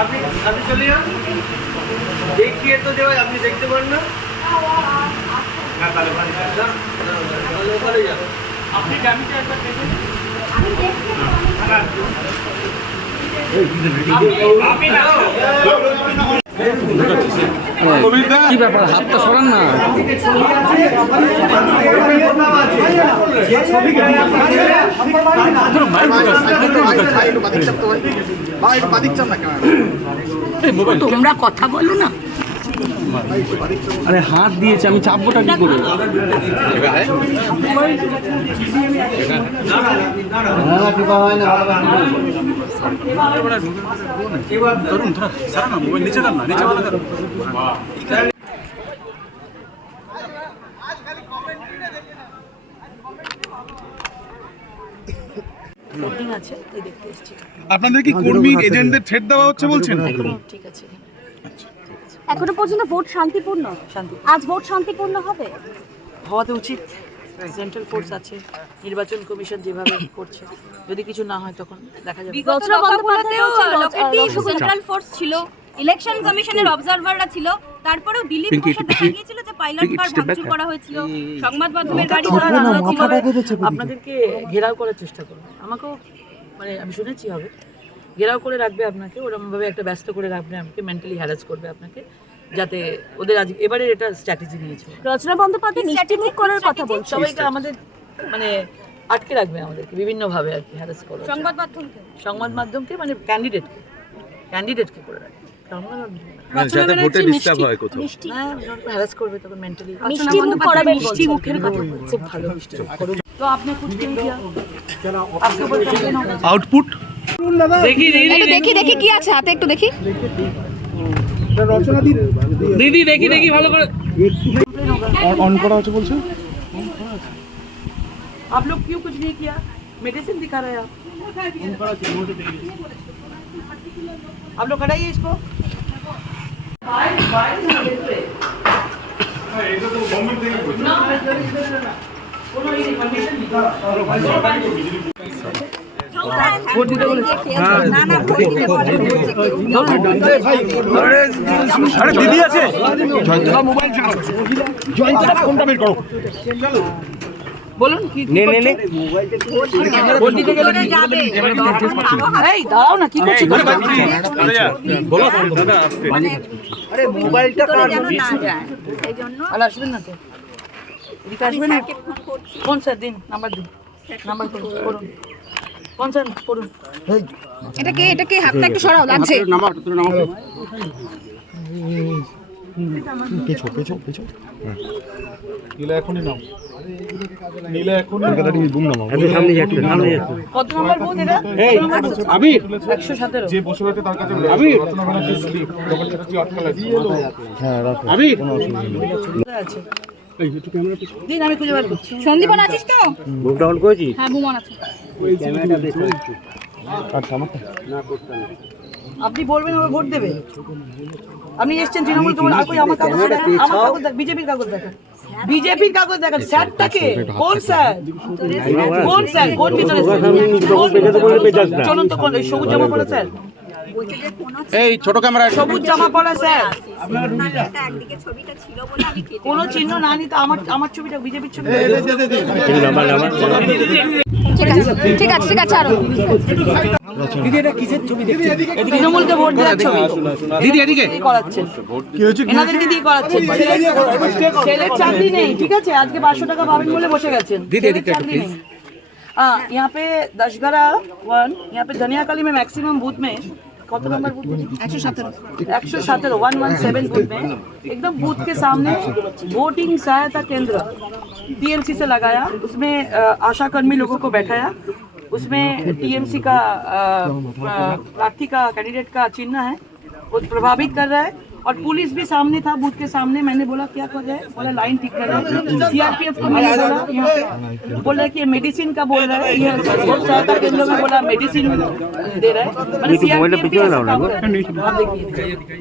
আপনি আপনি চলে যান। দেখিয়ে তো দেওয়া আপনি দেখতে পারেন না। যান। আপনি ডামিটা একবার দেখুন আপনি না কি ব্যাপার? হাতটা সরান না। তোমরা কথা বলো না। আরে হাত দিয়েছে আমি চাপবোটা কি করে? আপনাদের কি কর্মী এজেন্টদের থ্রেট দেওয়া হচ্ছে বলছেন? ঠিক আছে। এখনও পর্যন্ত ভোট শান্তিপূর্ণ? শান্তি। আজ ভোট শান্তিপূর্ণ হবে? হওয়াতে উচিত। সেন্ট্রাল ফোর্স আছে নির্বাচন কমিশন যেভাবে করছে। যদি কিছু না হয় তখন দেখা যাবে। বিগত সেন্ট্রাল ফোর্স ছিল ইলেকশন কমিশনের অবজারভাররা ছিল তারপরেও দিলীপ ঘোষের দেখা গিয়েছিল যে পাইলট কার ভাঙচুর করা হয়েছিল। সংবাদ মাধ্যমের গাড়ি ধরা হয়েছিল। আপনাদেরকে ঘেরাও করার চেষ্টা করবে আমাকেও মানে আমি শুনেছি হবে। ঘেরাও করে রাখবে আপনাকে ওরকমভাবে একটা ব্যস্ত করে রাখবে আমাকে মেন্টালি হ্যারাস করবে আপনাকে। যাতে ওদের আজ এবারে এটা স্ট্র্যাটেজি নিয়েছে। রচনা বন্দ্যোপাধ্যায় মিষ্টিমুখ করার কথা বল সবাইকে আমাদের মানে আটকে রাখবে আমাদেরকে বিভিন্নভাবে আর কি হ্যারাস করবে সংবাদ মাধ্যমকে? সংবাদ মাধ্যমকে মানে ক্যান্ডিডেটকে ক্যান্ডিডেটকে করে রাখবে। হ্যাঁ, দেখি দেখি। কি আছে হাতে একটু দেখি। দিদি দেখি দেখি ভালো করে অন করা হচ্ছে বলছে आप लोग क्यों कुछ नहीं किया मेडिसिन दिखा रहे हैं आप आप लोग हटाइए इसको আরে দিদি আছে। জয়ন্তদা ফোনটা বের করো। বলুন কি নে নে নে। ভোট দিতে গেলে এই দাঁড়াও না কি করছ বলো। আরে মোবাইলটা কার আর আসবেন না তো? এদিকে আসবেন না? কোন স্যার দিন নাম্বার দিন। নাম্বার করুন করুন কোন এটা কে এটা কে? হাতটা একটু সরাও লাগছে নীলা এখনই নাও নীলা এখনই বুম নামাও। কত নম্বর বুথ এটা? আবির একশো সতেরো। যে বসে রয়েছে তার কাছে আবির রচনা ব্যানার্জি স্লিপ তখন সেটা তুই আটকালে? আবির আছে। দিন আমি খুঁজে বার করছি। সন্দীপন আছিস তো? হ্যাঁ বুমন আছে। আপনি বলবেন আমার ভোট দেবে। আপনি এসছেন তৃণমূল তোমার আর আমার কাগজ দেখান আমার কাগজ দেখ বিজেপির কাগজ দেখান বিজেপির কাগজ দেখান। স্যারটাকে? কোন স্যার? কোন স্যার? কোন ভিতরে স্যার? চলুন তো কোন সবুজ জামা পরা স্যার? এই ছোট ক্যামেরা সবুজ জামা পরা স্যার একদিকে ছবিটা ছিল বলে আমি কেটে কোনো চিহ্ন না নিতে আমার আমার ছবিটা বিজেপির ছবি ঠিক আছে ঠিক আছে ঠিক আছে আরো তৃণমূলকে ভোট দেওয়ার ছবি দিদি এদিকে কি করাচ্ছেন এনাদেরকে দিয়ে করাচ্ছেন ছেলের চাকরি নেই ঠিক আছে আজকে পাঁচশো টাকা পাবেন বলে বসে গেছেন ছেলের চাকরি নেই हाँ यहाँ पे दशहरा वन यहाँ पे धनिया कली में मैक्सिमम बूथ में कौन नंबर बूथ एक सौ सत्रह एक सौ सत्रह वन वन सेवन बूथ में एकदम बूथ के सामने वोटिंग सहायता केंद्र टीएमसी से लगाया उसमें आशाकर्मी आशा कर्मी लोगों को बैठाया। उसमें टीएमसी का प्रार्थी का कैंडिडेट का चिन्ह है। वो प्रभावित कर रहा है। और पुलिस भी सामने था बूथ के सामने। मैंने बोला क्या कर रहे हैं? बोला लाइन ठीक कर रहा है। सीआरपीएफ को मैंने बोला यहाँ बोल रहा है कि मेडिसिन का बोल रहा है। ये सहायता केंद्र में बोला मेडिसिन दे रहा है। मैंने सीआरपीएफ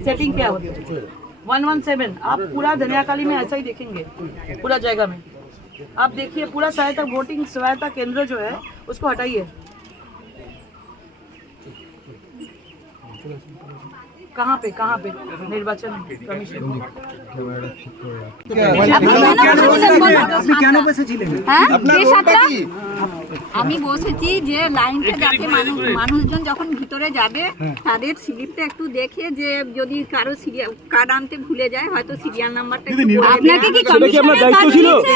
सेटिंग क्या होती है। वन वन सेवन आप पूरा दरियाकाली में ऐसा ही देखेंगे पूरा जगह में। आप देखिए पूरा सहायता वोटिंग सहायता केंद्र जो है उसको हटाइए। कहाँ पे कहाँ पे निर्वाचन कमीशन আপনি কেন বসেছিলেন হ্যাঁ যে সাতটা আমি বসেছি যে লাইনটা যাতে মানুষ মানুষজন যখন ভিতরে যাবে তাদের স্লিপটা একটু দেখে যে যদি কারো সিরিয়াল কার্ড আনতে ভুলে যায় হয়তো সিরিয়াল নাম্বারটা আপনাকে কি কমিশনের কাজ দিয়েছে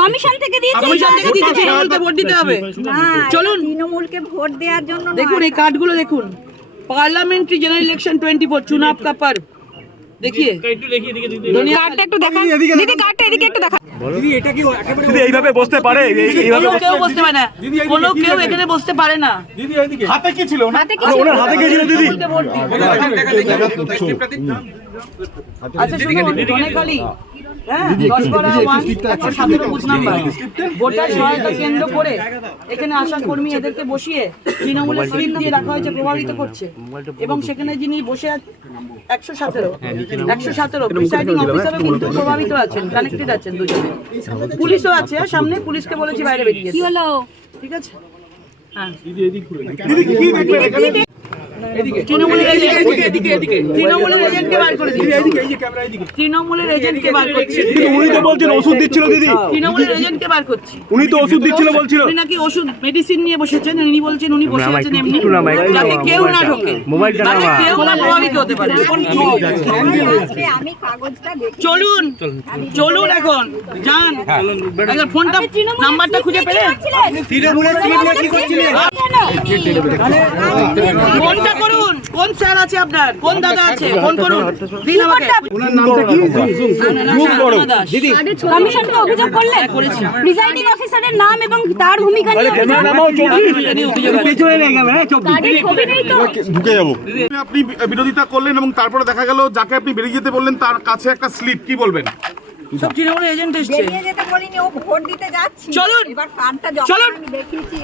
কমিশন থেকে দিয়েছে কমিশন থেকে দিতে তৃণমূলকে ভোট দিতে হবে না চলুন। তৃণমূলকে ভোট দেওয়ার জন্য নয়। देखो ये कार्ड गुलो देखुन पार्लियामेंट्री जनरल इलेक्शन 24 चुनाव का पर्व देखिए दुनिया কার্ডটা একটু দেখা দিদি কার্ডটা এদিকে একটু দেখা দিদি এটা কি একেবারে এইভাবে বসতে পারে কোনো কেউ বসতে পারে না কোনো কেউ এখানে বসতে পারে না দিদি এইদিকে হাতে কি ছিল হাতে কি ওনার হাতে কি ছিল দিদি তৃণমূলকে ভোট দিন। আচ্ছা শুনুন ধনেখালি হ্যাঁ ভোটার সহায়তা কেন্দ্র করে এখানে আশা কর্মী এদেরকে বসিয়ে তৃণমূলের স্লিপ দিয়ে রাখা হয়েছে প্রভাবিত করছে। এবং সেখানে যিনি বসে একশো সতেরো একশো সতেরো প্রিসাইডিং অফিসারও কিন্তু প্রভাবিত আছেন কানেক্টেড আছেন দুজনে। পুলিশও আছে সামনে পুলিশকে বলেছি বাইরে বেরিয়ে কি যেতে। হলো? ঠিক আছে? হ্যাঁ তৃণমূলের এজেন্টকে বার করে দিন এই যে ক্যামেরা এইদিকে তৃণমূলের এজেন্টকে বার করছি। উনি তো বলছেন ওষুধ দিচ্ছিল দিদি। তৃণমূলের এজেন্টকে বার করছি। উনি তো ওষুধ দিচ্ছিল বলছিল। উনি নাকি ওষুধ মেডিসিন নিয়ে বসেছেন উনি বলছেন উনি বসে আছেন এমনি। যাতে কেউ না ঢোকে। যাতে কেউ না প্রভাবিত হতে পারে আজকে আমি কাগজটা দেখি চলুন। চলুন এখন যান। একবার ফোনটা নাম্বারটা খুঁজে পেলে তৃণমূলের সিট নিয়ে কি করছিলেন? ফোনটা করুন। কোন স্যার আছে আপনার? কোন দাদা আছে? ফোন করুন। দিন আমাকে। ওনার নামটা কি? দিদি। কমিশনকে অভিযোগ করলেন? প্রিসাইডিং অফিসারের নাম এবং তার ভূমিকা নিয়ে নেই তো। আপনি বিরোধিতা করলেন এবং তারপরে দেখা গেল যাকে আপনি বেরিয়ে যেতে বললেন তার কাছে একটা স্লিপ কি বলবেন? সব তৃণমূলের এজেন্ট এসছে। বেরিয়ে যেতে বলিনি ও ভোট দিতে যাচ্ছি। চলুন। দেখিয়েছি